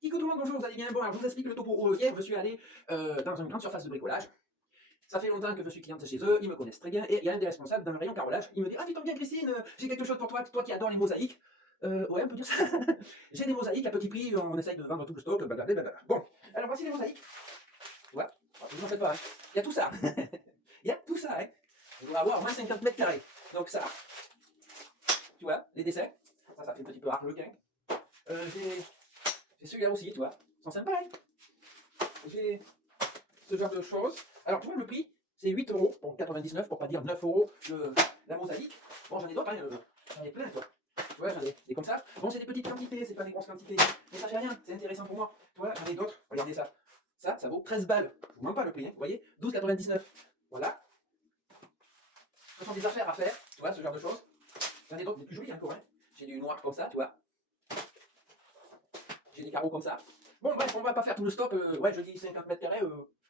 Kikou tout le monde, bonjour, vous allez bien? Bon, alors je vous explique le topo. Hier, je suis allé dans une grande surface de bricolage. Ça fait longtemps que je suis cliente chez eux, ils me connaissent très bien, et il y a un des responsables d'un rayon carrelage. Il me dit: Ah, tu tombes bien, Christine, j'ai quelque chose pour toi, toi qui adores les mosaïques. Ouais, on peut dire ça. J'ai des mosaïques à petit prix, on essaye de vendre tout le stock, blablabla. Blablabla. Bon, alors voici les mosaïques. Tu vois, ne vous en faites pas, hein. Il y a tout ça. Il y a tout ça, hein. Je dois avoir au moins 50 mètres carrés. Donc ça, tu vois, les dessins. Ça fait un petit peu arlequin. J'ai celui-là aussi, tu vois. Ils sont sympas, hein. J'ai ce genre de choses. Alors, tu vois, le prix, c'est 8 euros, bon, 99 pour pas dire 9 euros la mosaïque. Bon, j'en ai d'autres, hein, j'en ai plein, toi. Tu vois, j'en ai des comme ça. Bon, c'est des petites quantités, c'est pas des grosses quantités. Mais ça fait rien, c'est intéressant pour moi. Tu vois, j'en ai d'autres. Regardez ça. Ça vaut 13 balles. Je vous mens pas le prix, hein. Vous voyez, 12,99. Voilà. Ce sont des affaires à faire, tu vois, ce genre de choses. J'en ai d'autres, des plus jolis encore, hein. J'ai du noir comme ça, tu vois. J'ai des carreaux comme ça. Bon, bref, on va pas faire tout le stock. Ouais, je dis 50 mètres carrés,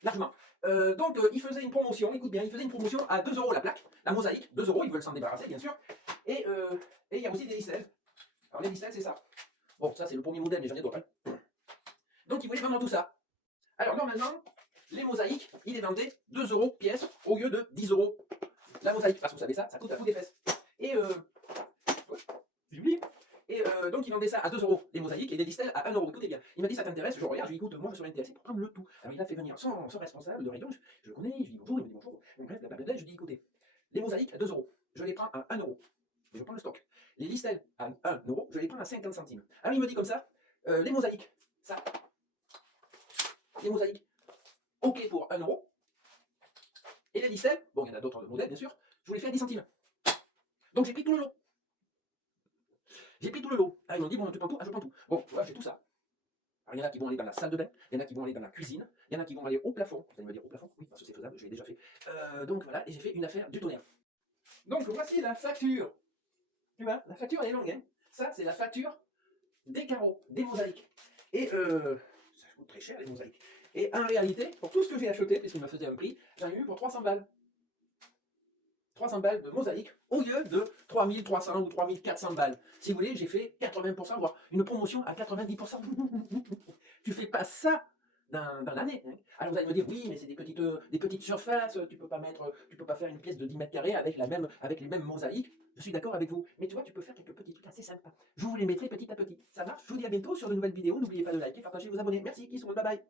largement. Donc, il faisait une promotion, écoute bien, il faisait une promotion à 2 euros la plaque, la mosaïque, 2 euros, ils veulent s'en débarrasser, bien sûr. Et il y a aussi des listelles. Alors, les listelles, c'est ça. Bon, ça, c'est le premier modèle, mais j'en ai d'autres, hein. Donc, ils voulaient vendre tout ça. Alors, normalement, les mosaïques, ils les vendaient 2 euros pièce au lieu de 10 euros la mosaïque. Parce que vous savez, ça coûte à coup des fesses. Et, j'ai oublié. Et donc il vendait ça à 2 euros les mosaïques et les listelles à 1 euro. Écoutez bien. Il m'a dit ça t'intéresse, je regarde, je lui dis écoute, moi je serais intéressé pour prendre le tout. Alors il a fait venir son responsable de rayon, je le connais, je lui dis bonjour, il me dit bonjour. Donc bref, blablabla, je lui dis écoutez, les mosaïques à 2 euros, je les prends à 1 euro. Mais je prends le stock. Les listelles à 1 euro, je les prends à 50 centimes. Alors il me dit comme ça, les mosaïques, ça, les mosaïques, ok pour 1 euro. Et les listelles, bon il y en a d'autres modèles bien sûr, je vous les fais à 10 centimes. Donc j'ai pris tout le lot. J'ai pris tout le lot. Ah, ils m'ont dit, bon, tu prends tout? Ah, je prends tout. Bon, voilà, j'ai tout ça. Alors, il y en a qui vont aller dans la salle de bain, il y en a qui vont aller dans la cuisine, il y en a qui vont aller au plafond. Vous allez me dire au plafond? Oui, parce que c'est faisable, je l'ai déjà fait. Donc voilà, et j'ai fait une affaire du tonnerre. Donc voici la facture. Tu vois, la facture elle est longue, hein. Ça, c'est la facture des carreaux, des mosaïques. Et ça coûte très cher les mosaïques. Et en réalité, pour tout ce que j'ai acheté, puisqu'il me faisait un prix, j'en ai eu pour 300 balles. 300 balles de mosaïque au lieu de 3300 ou 3400 balles. Si vous voulez, j'ai fait 80%, voire une promotion à 90%. Tu fais pas ça dans l'année, hein. Alors vous allez me dire, oui, mais c'est des petites surfaces, tu peux pas faire une pièce de 10 mètres carrés avec les mêmes mosaïques. Je suis d'accord avec vous. Mais tu vois, tu peux faire quelques petits trucs assez sympas. Je vous les mettrai petit à petit. Ça marche? Je vous dis à bientôt sur de nouvelles vidéos. N'oubliez pas de liker, partager, vous abonner. Merci, qui sont, bye bye.